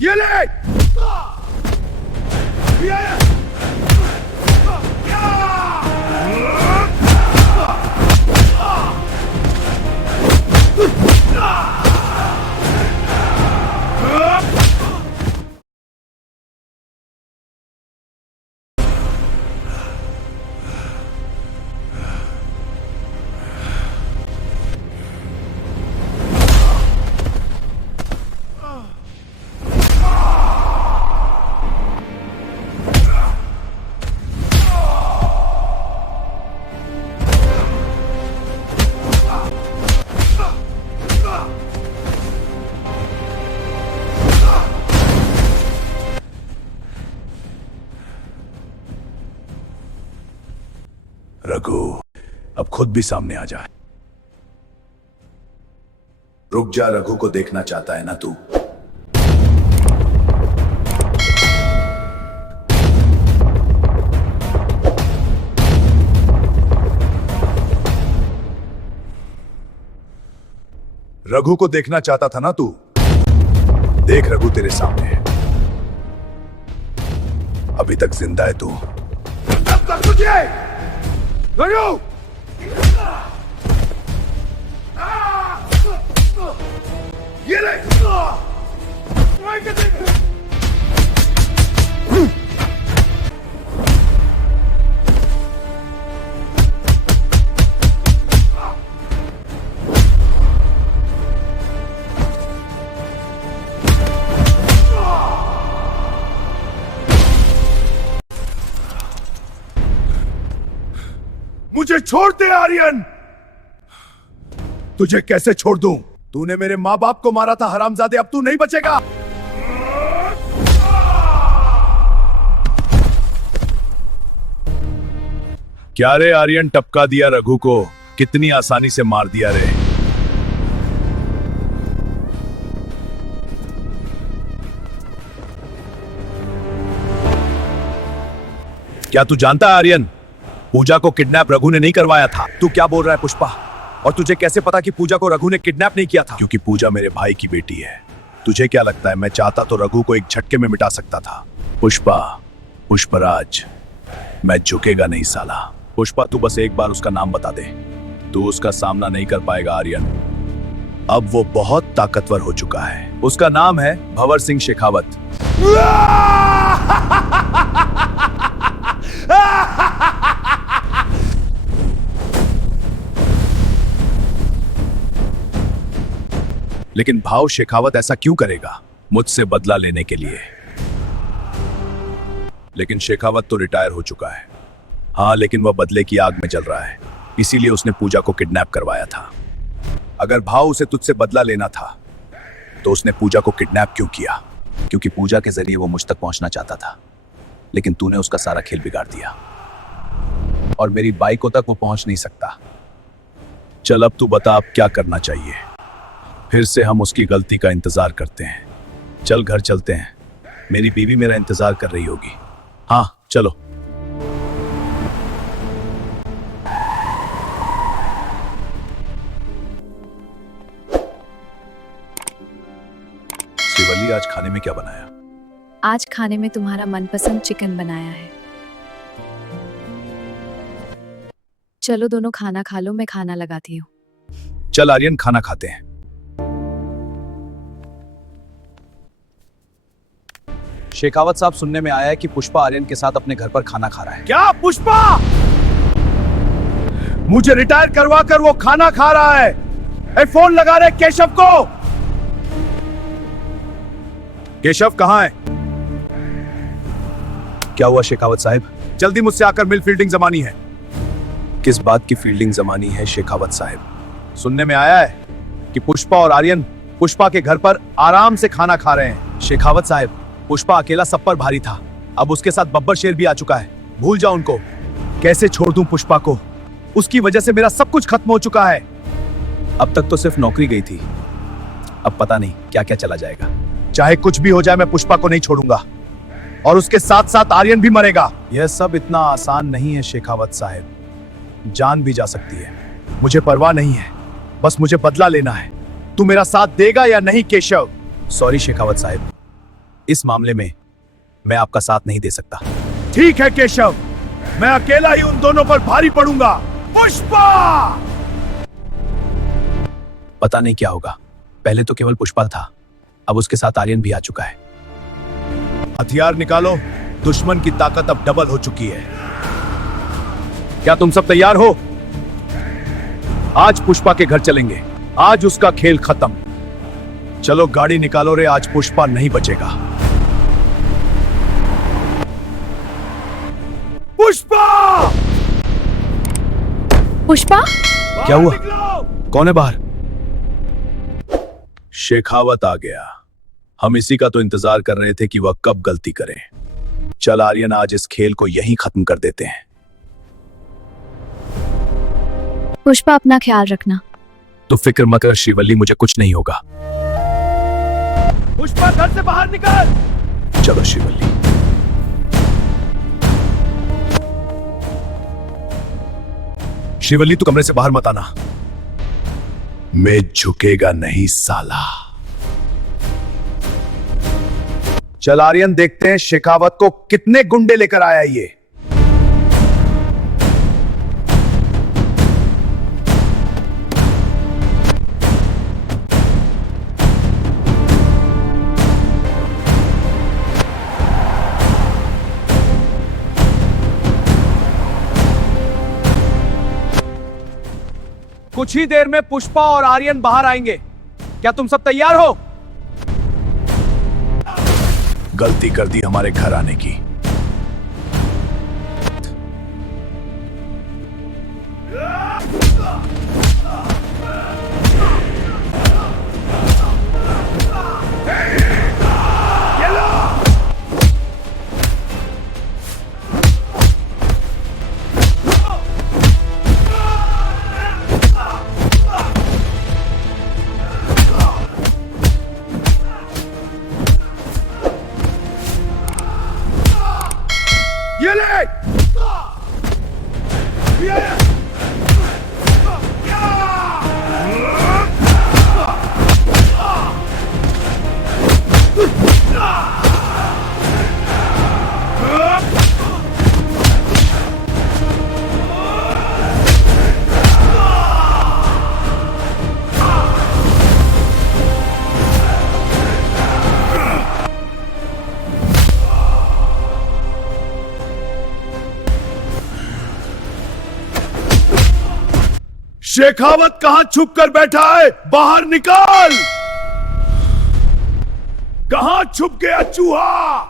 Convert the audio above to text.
ये ले! रघु, अब खुद भी सामने आ जा। रुक जा, रघु को देखना चाहता है ना तू? रघु को देखना चाहता था ना तू? देख, रघु तेरे सामने है। अभी तक जिंदा है तू। तब तक तुझे रघु! ये ले! मुझे छोड़ दे आर्यन! तुझे कैसे छोड़ दूं? तूने मेरे माँ बाप को मारा था हरामजादे, अब तू नहीं बचेगा। क्या रे आर्यन, टपका दिया रघु को, कितनी आसानी से मार दिया रे। क्या तू जानता है आर्यन, पूजा को किडनैप रघु ने नहीं करवाया था। तू क्या बोल रहा है पुष्पा? और तुझे कैसे पता कि पूजा को रघु ने किडनैप नहीं किया था? क्योंकि पूजा मेरे भाई की बेटी है। तुझे क्या लगता है मैं चाहता तो रघु को एक झटके में मिटा सकता था? पुष्पा, पुष्पराज, मैं झुकेगा नहीं साला। पुष्पा, तू बस एक बार उसका नाम बता दे। तू उसका सामना नहीं कर पाएगा आर्यन। अब वो बहुत ताकतवर हो चुका है। उसका नाम है भंवर सिंह शेखावत। लेकिन भाव शेखावत ऐसा क्यों करेगा? मुझसे बदला लेने के लिए। लेकिन शेखावत तो रिटायर हो चुका है। हाँ, लेकिन वह बदले की आग में जल रहा है, इसीलिए उसने पूजा को किडनैप करवाया था। अगर भाव उसे तुझसे बदला लेना था तो उसने पूजा को किडनैप क्यों किया? क्योंकि पूजा के जरिए वो मुझ तक पहुंचना चाहता था, लेकिन तूने उसका सारा खेल बिगाड़ दिया और मेरी बाइकों तक वो पहुंच नहीं सकता। चल अब तू बता, अब क्या करना चाहिए? फिर से हम उसकी गलती का इंतजार करते हैं। चल घर चलते हैं, मेरी बीवी मेरा इंतजार कर रही होगी। हाँ चलो। शिवल्ली, आज खाने में क्या बनाया? आज खाने में तुम्हारा मनपसंद चिकन बनाया है। चलो दोनों खाना खा लो, मैं खाना लगाती हूँ। चल आर्यन, खाना खाते हैं। शेखावत साहब, सुनने में आया है कि पुष्पा आर्यन के साथ अपने घर पर खाना खा रहा है। क्या पुष्पा? मुझे रिटायर करवा कर वो खाना खा रहा है। फोन लगा रहे केशव को। केशव कहाँ है? क्या हुआ शेखावत साहब? जल्दी मुझसे आकर मिल फील्डिंग जमानी है। किस बात की फील्डिंग जमानी है शेखावत साहब? सुनने में आया है कि पुष्पा और आर्यन पुष्पा के घर पर आराम से खाना खा रहे हैं। शेखावत साहब, पुष्पा अकेला सब पर भारी था, अब उसके साथ बब्बर शेर भी आ चुका है। भूल जाओ उनको। कैसे छोड़ दूं पुष्पा को? उसकी वजह से मेरा सब कुछ खत्म हो चुका है। अब तक तो सिर्फ नौकरी गई थी, अब पता नहीं क्या क्या चला जाएगा। चाहे कुछ भी हो जाए, मैं पुष्पा को नहीं छोड़ूंगा और उसके साथ साथ आर्यन भी मरेगा। यह सब इतना आसान नहीं है शेखावत साहब, जान भी जा सकती है। मुझे परवाह नहीं है, बस मुझे बदला लेना है। तू मेरा साथ देगा या नहीं केशव? सॉरी शेखावत साहब, इस मामले में मैं आपका साथ नहीं दे सकता। ठीक है केशव, मैं अकेला ही उन दोनों पर भारी पड़ूंगा। पुष्पा! पता नहीं क्या होगा। पहले तो केवल पुष्पा था, अब उसके साथ आर्यन भी आ चुका है। हथियार निकालो, दुश्मन की ताकत अब डबल हो चुकी है। क्या तुम सब तैयार हो? आज पुष्पा के घर चलेंगे, आज उसका खेल खत्म। चलो गाड़ी निकालो रे, आज पुष्पा नहीं बचेगा। पुष्पा! पुष्पा, क्या हुआ? निकलो! कौन है बाहर? शेखावत आ गया। हम इसी का तो इंतजार कर रहे थे कि वह कब गलती करे। चल आर्यन, आज इस खेल को यहीं खत्म कर देते हैं। पुष्पा अपना ख्याल रखना। तो फिक्र मत कर श्रीवल्ली, मुझे कुछ नहीं होगा। पुष्पा घर से बाहर निकल! चलो श्रीवल्ली। श्रीवल्ली, तू कमरे से बाहर मत आना। मैं झुकेगा नहीं साला। चल आर्यन, देखते हैं शेखावत को कितने गुंडे लेकर आया ये। कुछ ही देर में पुष्पा और आर्यन बाहर आएंगे। क्या तुम सब तैयार हो? गलती कर दी हमारे घर आने की। ये ले! शेखावत कहां छुप कर बैठा है? बाहर निकाल! कहां छुप गया चूहा?